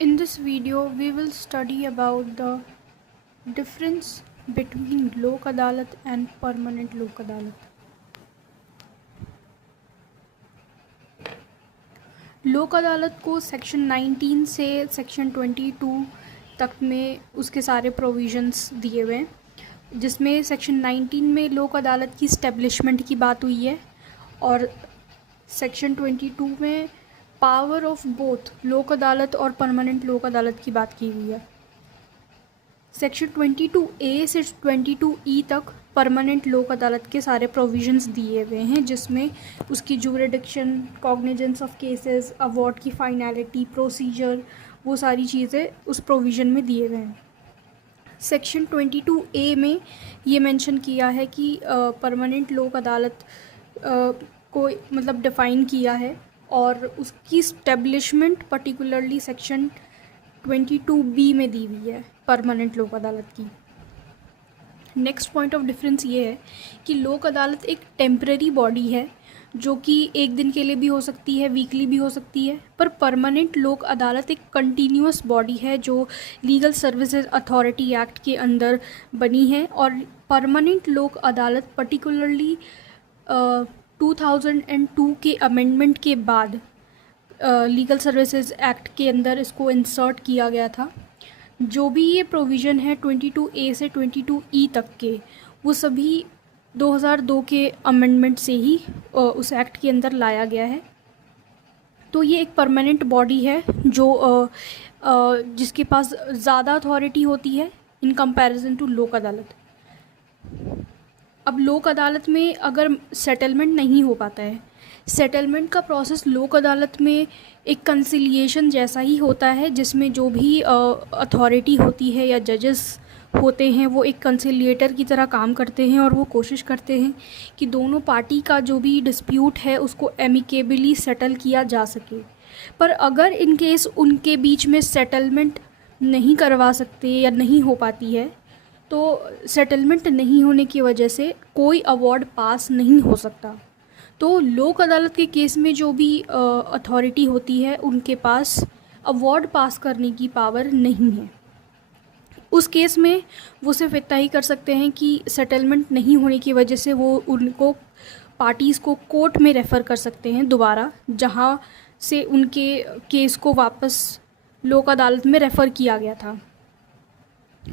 In this video, we will study about the difference between Lok Adalat and Permanent Lok Adalat. लोक अदालत को section 19 से section 22 तक में उसके सारे प्रोविजंस दिए हुए हैं, जिसमें सेक्शन 19 में लोक अदालत की इस्टेब्लिशमेंट की बात हुई है और सेक्शन 22 में पावर ऑफ बोथ लोक अदालत और परमानेंट लोक अदालत की बात की हुई है। सेक्शन 22A से 22E तक परमानेंट लोक अदालत के सारे प्रोविजंस दिए हुए हैं, जिसमें उसकी jurisdiction, cognizance of cases, award की फाइनलिटी, प्रोसीजर, वो सारी चीज़ें उस प्रोविज़न में दिए हुए हैं। सेक्शन 22A में ये मेंशन किया है कि परमानेंट लोक अदालत को मतलब डिफ़ाइन किया है और उसकी स्टेब्लिशमेंट पर्टिकुलरली सेक्शन 22B में दी हुई है परमानेंट लोक अदालत की। नेक्स्ट पॉइंट ऑफ डिफरेंस ये है कि लोक अदालत एक टेम्पररी बॉडी है जो कि एक दिन के लिए भी हो सकती है, वीकली भी हो सकती है, पर परमानेंट लोक अदालत एक कंटिन्यूअस बॉडी है जो लीगल सर्विसेज अथॉरिटी एक्ट के अंदर बनी है। और परमानेंट लोक अदालत पर्टिकुलरली 2002 के अमेंडमेंट के बाद लीगल सर्विसेज एक्ट के अंदर इसको इंसर्ट किया गया था। जो भी ये प्रोविज़न है 22A से 22E तक के, वो सभी 2002 के अमेंडमेंट से ही उस एक्ट के अंदर लाया गया है। तो ये एक परमानेंट बॉडी है जो जिसके पास ज़्यादा अथॉरिटी होती है इन कंपैरिजन टू लोक अदालत। अब लोक अदालत में अगर सेटलमेंट नहीं हो पाता है, सेटलमेंट का प्रोसेस लोक अदालत में एक कंसिलिएशन जैसा ही होता है, जिसमें जो भी अथॉरिटी होती है या जजेस होते हैं वो एक कंसिलिएटर की तरह काम करते हैं और वो कोशिश करते हैं कि दोनों पार्टी का जो भी डिस्प्यूट है उसको एमिकेबली सेटल किया जा सके। पर अगर इन केस उनके बीच में सेटलमेंट नहीं करवा सकते या नहीं हो पाती है, तो सेटलमेंट नहीं होने की वजह से कोई अवार्ड पास नहीं हो सकता। तो लोक अदालत के केस में जो भी अथॉरिटी होती है उनके पास अवार्ड पास करने की पावर नहीं है। उस केस में वो सिर्फ इतना ही कर सकते हैं कि सेटलमेंट नहीं होने की वजह से वो उनको पार्टीज़ को कोर्ट में रेफ़र कर सकते हैं दोबारा, जहाँ से उनके केस को वापस लोक अदालत में रेफ़र किया गया था।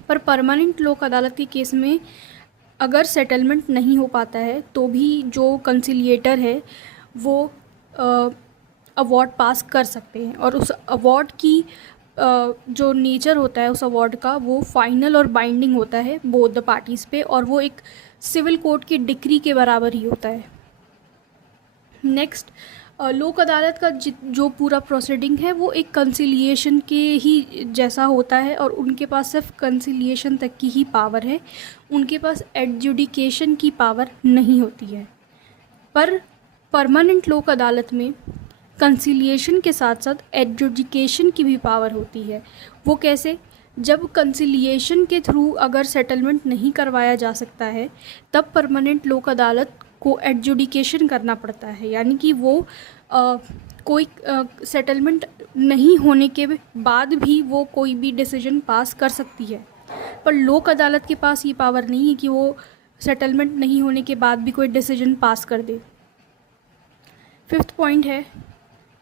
पर परमानेंट लोक अदालत के केस में अगर सेटलमेंट नहीं हो पाता है तो भी जो कंसिलिएटर है वो अवार्ड पास कर सकते हैं और उस अवार्ड की जो नेचर होता है उस अवार्ड का वो फाइनल और बाइंडिंग होता है बोथ द पार्टीज़ पे, और वो एक सिविल कोर्ट की डिक्री के बराबर ही होता है। नेक्स्ट, लोक अदालत का जो पूरा प्रोसीडिंग है वो एक कंसिलिएशन के ही जैसा होता है और उनके पास सिर्फ कंसिलिएशन तक की ही पावर है, उनके पास एडजुडिकेशन की पावर नहीं होती है। पर परमानेंट लोक अदालत में कंसिलिएशन के साथ साथ एडजुडिकेशन की भी पावर होती है। वो कैसे? जब कंसिलिएशन के थ्रू अगर सेटलमेंट नहीं करवाया जा सकता है तब परमानेंट लोक अदालत को एडजुडिकेशन करना पड़ता है, यानी कि वो कोई सेटलमेंट नहीं होने के बाद भी वो कोई भी डिसीजन पास कर सकती है। पर लोक अदालत के पास ये पावर नहीं है कि वो सेटलमेंट नहीं होने के बाद भी कोई डिसीजन पास कर दे। फिफ्थ पॉइंट है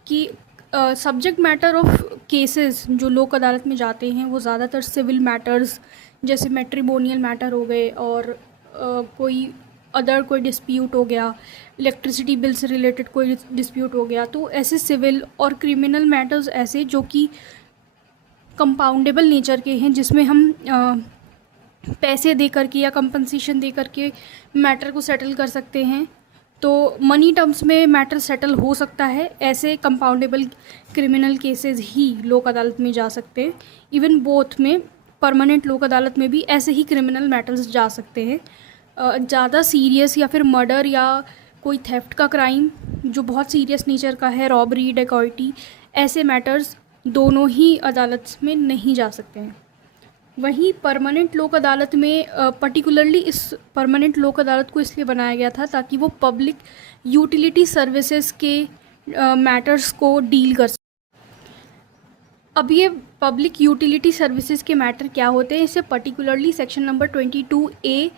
कि सब्जेक्ट मैटर ऑफ केसेस जो लोक अदालत में जाते हैं वो ज़्यादातर सिविल मैटर्स जैसे मैट्रिमोनियल मैटर हो गए और कोई अदर कोई डिस्प्यूट हो गया, इलेक्ट्रिसिटी बिल से रिलेटेड कोई डिस्प्यूट हो गया, तो ऐसे सिविल और क्रिमिनल मैटर्स ऐसे जो कि कंपाउंडेबल नेचर के हैं, जिसमें हम पैसे दे करके या कंपनसेशन दे करके मैटर को सेटल कर सकते हैं, तो मनी टर्म्स में मैटर सेटल हो सकता है। ऐसे कंपाउंडेबल क्रिमिनल केसेस ही लोक अदालत में जा सकते हैं। इवन बोथ में परमानेंट लोक अदालत में भी ऐसे ही क्रिमिनल मैटर्स जा सकते हैं। ज़्यादा सीरियस या फिर मर्डर या कोई थेफ्ट का क्राइम जो बहुत सीरियस नेचर का है, रॉबरी, डकैती, ऐसे मैटर्स दोनों ही अदालत में नहीं जा सकते हैं। वहीं परमानेंट लोक अदालत में पर्टिकुलरली इस परमानेंट लोक अदालत को इसलिए बनाया गया था ताकि वो पब्लिक यूटिलिटी सर्विसेज के मैटर्स को डील कर अब ये पब्लिक यूटिलिटी सर्विसेज के मैटर क्या होते हैं, इसे पर्टिकुलरली सेक्शन नंबर 22A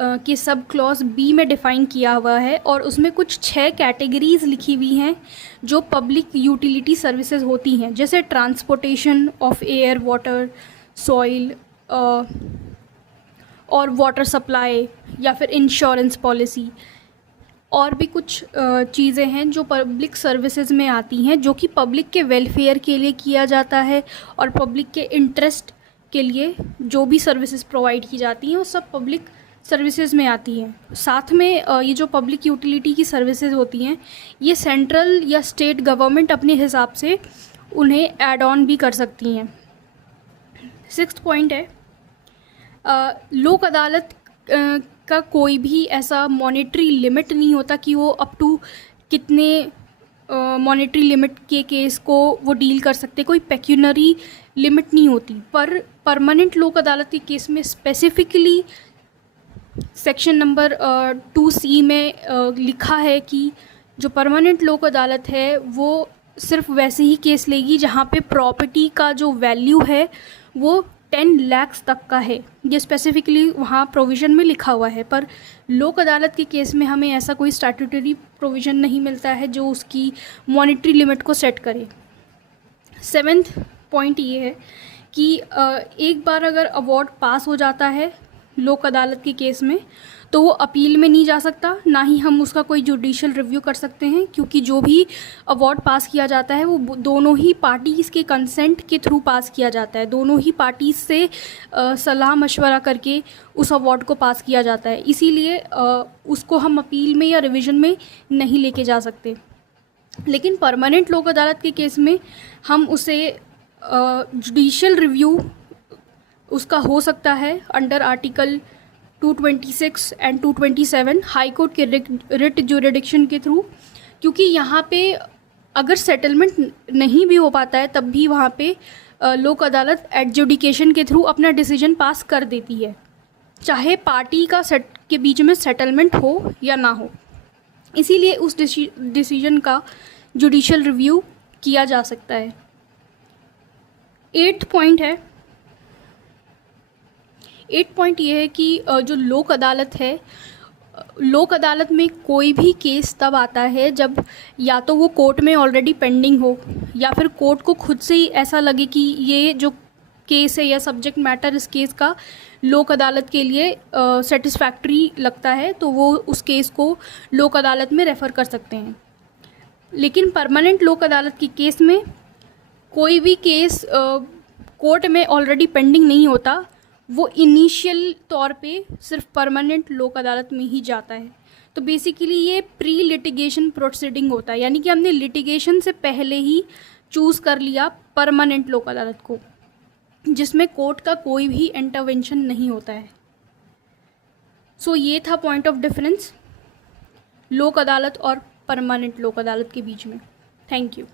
के सब क्लॉज बी में डिफ़ाइन किया हुआ है और उसमें कुछ 6 कैटेगरीज लिखी हुई हैं जो पब्लिक यूटिलिटी सर्विसेज होती हैं, जैसे transportation of air, water, soil और वाटर सप्लाई, या फिर इंश्योरेंस पॉलिसी। और भी कुछ चीज़ें हैं जो पब्लिक सर्विसेज में आती हैं, जो कि पब्लिक के वेलफेयर के लिए किया जाता है और पब्लिक के इंटरेस्ट के लिए जो भी सर्विसेज प्रोवाइड की जाती हैं वो सब पब्लिक सर्विसेज में आती हैं। साथ में ये जो पब्लिक यूटिलिटी की सर्विसेज होती हैं, ये सेंट्रल या स्टेट गवर्नमेंट अपने हिसाब से उन्हें ऐड ऑन भी कर सकती हैं। 6th पॉइंट है, लोक अदालत का कोई भी ऐसा मॉनेटरी लिमिट नहीं होता कि वो अप टू कितने मॉनेटरी लिमिट के केस को वो डील कर सकते, कोई पेक्यूनरी लिमिट नहीं होती। पर परमानेंट लोक अदालत के केस में स्पेसिफिकली सेक्शन नंबर 2C में लिखा है कि जो परमानेंट लोक अदालत है वो सिर्फ वैसे ही केस लेगी जहाँ पे प्रॉपर्टी का जो वैल्यू है वो 10 लाख तक का है। ये स्पेसिफिकली वहाँ प्रोविज़न में लिखा हुआ है, पर लोक अदालत के केस में हमें ऐसा कोई स्टैट्यूटरी प्रोविज़न नहीं मिलता है जो उसकी मॉनेटरी लिमिट को सेट करे। 7th पॉइंट ये है कि एक बार अगर अवार्ड पास हो जाता है लोक अदालत के केस में तो वो अपील में नहीं जा सकता, ना ही हम उसका कोई जुडिशियल रिव्यू कर सकते हैं, क्योंकि जो भी अवार्ड पास किया जाता है वो दोनों ही पार्टीज़ के कंसेंट के थ्रू पास किया जाता है। दोनों ही पार्टीज़ से सलाह मशवरा करके उस अवार्ड को पास किया जाता है, इसीलिए उसको हम अपील में या रिविज़न में नहीं लेके जा सकते। लेकिन परमानेंट लोक अदालत के केस में हम उसे जुडिशियल रिव्यू उसका हो सकता है under article 226 and 227 high court के रिट ज्यूरिडिक्शन के थ्रू, क्योंकि यहाँ पे अगर सेटलमेंट नहीं भी हो पाता है तब भी वहाँ पे लोक अदालत एडजुडिकेशन के थ्रू अपना डिसीजन पास कर देती है, चाहे पार्टी का के बीच में सेटलमेंट हो या ना हो। इसीलिए उस डिसीजन का जुडिशियल रिव्यू किया जा सकता है। 8th पॉइंट है, 8 पॉइंट ये है कि जो लोक अदालत है, लोक अदालत में कोई भी केस तब आता है जब या तो वो कोर्ट में ऑलरेडी पेंडिंग हो या फिर कोर्ट को खुद से ही ऐसा लगे कि ये जो केस है या सब्जेक्ट मैटर इस केस का लोक अदालत के लिए सेटिस्फैक्ट्री लगता है, तो वो उस केस को लोक अदालत में रेफ़र कर सकते हैं। लेकिन परमानेंट लोक अदालत के केस में कोई भी केस कोर्ट में ऑलरेडी पेंडिंग नहीं होता, वो इनिशियल तौर पे सिर्फ परमानेंट लोक अदालत में ही जाता है। तो बेसिकली ये प्री लिटिगेशन प्रोसीडिंग होता है, यानी कि हमने लिटिगेशन से पहले ही चूज़ कर लिया परमानेंट लोक अदालत को, जिसमें कोर्ट का कोई भी इंटरवेंशन नहीं होता है। सो ये था पॉइंट ऑफ डिफरेंस लोक अदालत और परमानेंट लोक अदालत के बीच में। Thank you.